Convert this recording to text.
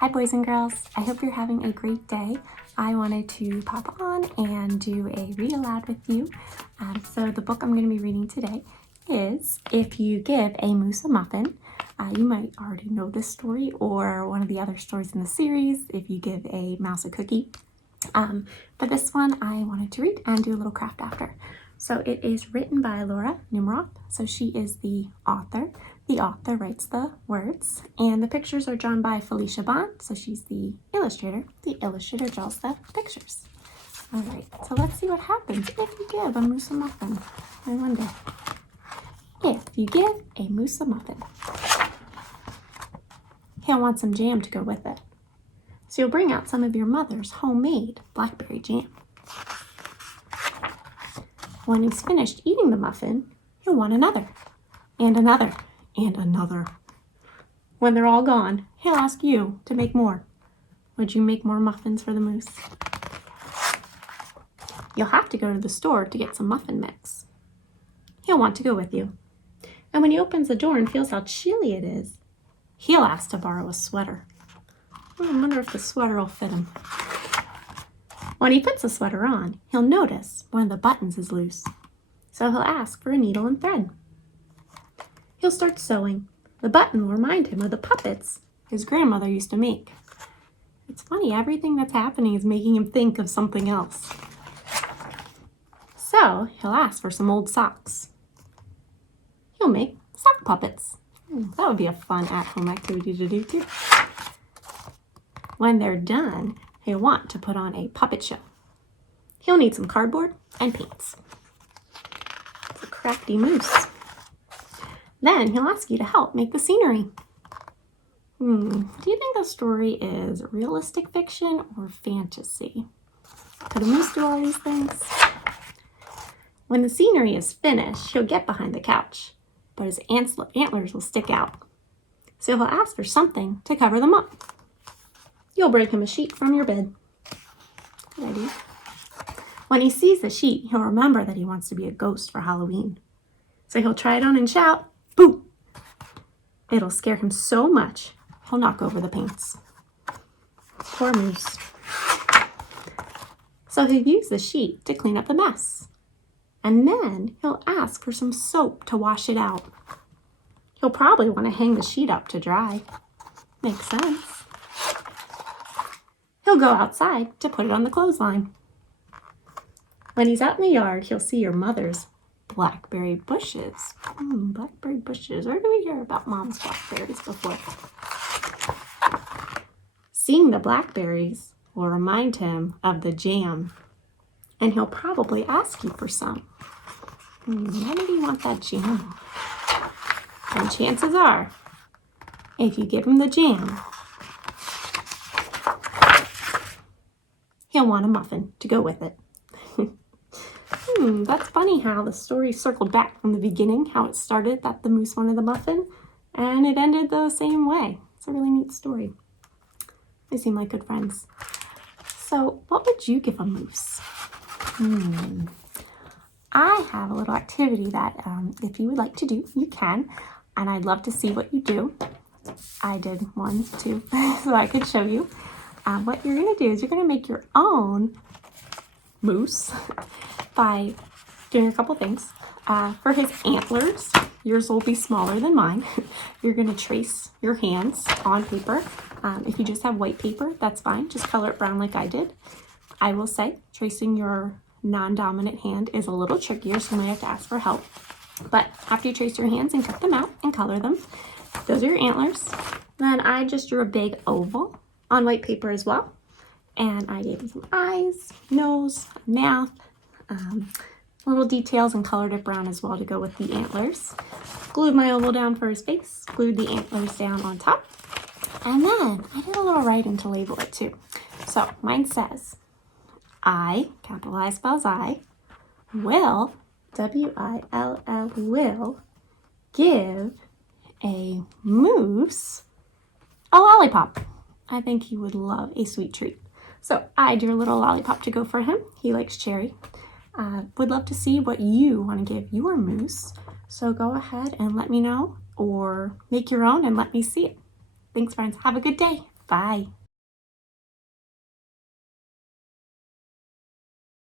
Hi boys and girls, I hope you're having a great day. I wanted to pop on and do a read aloud with you. So the book I'm going to be reading today is If You Give a Moose a Muffin. You might already know this story or one of the other stories in the series, If You Give a Mouse a Cookie. But this one I wanted to read and do a little craft after. So it is written by Laura Nimroth, so she is the author. The author writes the words, and the pictures are drawn by Felicia Bond, so she's the illustrator. The illustrator draws the pictures. All right, so let's see what happens if you give a moose a muffin. I wonder. If you give a moose a muffin, he'll want some jam to go with it. So you'll bring out some of your mother's homemade blackberry jam. When he's finished eating the muffin, he'll want another, and another, and another. When they're all gone, he'll ask you to make more. Would you make more muffins for the moose? You'll have to go to the store to get some muffin mix. He'll want to go with you. And when he opens the door and feels how chilly it is, he'll ask to borrow a sweater. I wonder if the sweater will fit him. When he puts the sweater on, he'll notice one of the buttons is loose. So he'll ask for a needle and thread. He'll start sewing. The button will remind him of the puppets his grandmother used to make. It's funny, everything that's happening is making him think of something else. So he'll ask for some old socks. He'll make sock puppets. That would be a fun at-home activity to do too. When they're done, he'll want to put on a puppet show. He'll need some cardboard and paints. It's a crafty moose. Then he'll ask you to help make the scenery. Do you think the story is realistic fiction or fantasy? Could a moose do all these things? When the scenery is finished, he'll get behind the couch, but his antlers will stick out. So he'll ask for something to cover them up. You'll bring him a sheet from your bed. Good idea. When he sees the sheet, he'll remember that he wants to be a ghost for Halloween. So he'll try it on and shout, "Boo!" It'll scare him so much, he'll knock over the paints. Poor moose. So he'll use the sheet to clean up the mess. And then he'll ask for some soap to wash it out. He'll probably want to hang the sheet up to dry. Makes sense. He'll go outside to put it on the clothesline. When he's out in the yard, he'll see your mother's blackberry bushes. Blackberry bushes. Where do we hear about Mom's blackberries before? Seeing the blackberries will remind him of the jam, and he'll probably ask you for some. Why did he want that jam? And chances are, if you give him the jam, he'll want a muffin to go with it. That's funny how the story circled back from the beginning, how it started that the moose wanted the muffin, and it ended the same way. It's a really neat story. They seem like good friends. So what would you give a moose? I have a little activity that if you would like to do, you can, and I'd love to see what you do. I did one too, so I could show you. What you're going to do is you're going to make your own moose by doing a couple things. For his antlers, yours will be smaller than mine. You're going to trace your hands on paper. If you just have white paper, that's fine. Just color it brown like I did. I will say tracing your non-dominant hand is a little trickier, so you might have to ask for help. But after you trace your hands and cut them out and color them, those are your antlers. Then I just drew a big oval on white paper as well. And I gave him some eyes, nose, mouth, little details, and colored it brown as well to go with the antlers. Glued my oval down for his face, glued the antlers down on top. And then I did a little writing to label it too. So mine says, I, capital I spells I, will, W-I-L-L, will, give a moose a lollipop. I think he would love a sweet treat. So I drew a little lollipop to go for him. He likes cherry. Would love to see what you want to give your moose. So go ahead and let me know, or make your own and let me see it. Thanks, friends. Have a good day. Bye.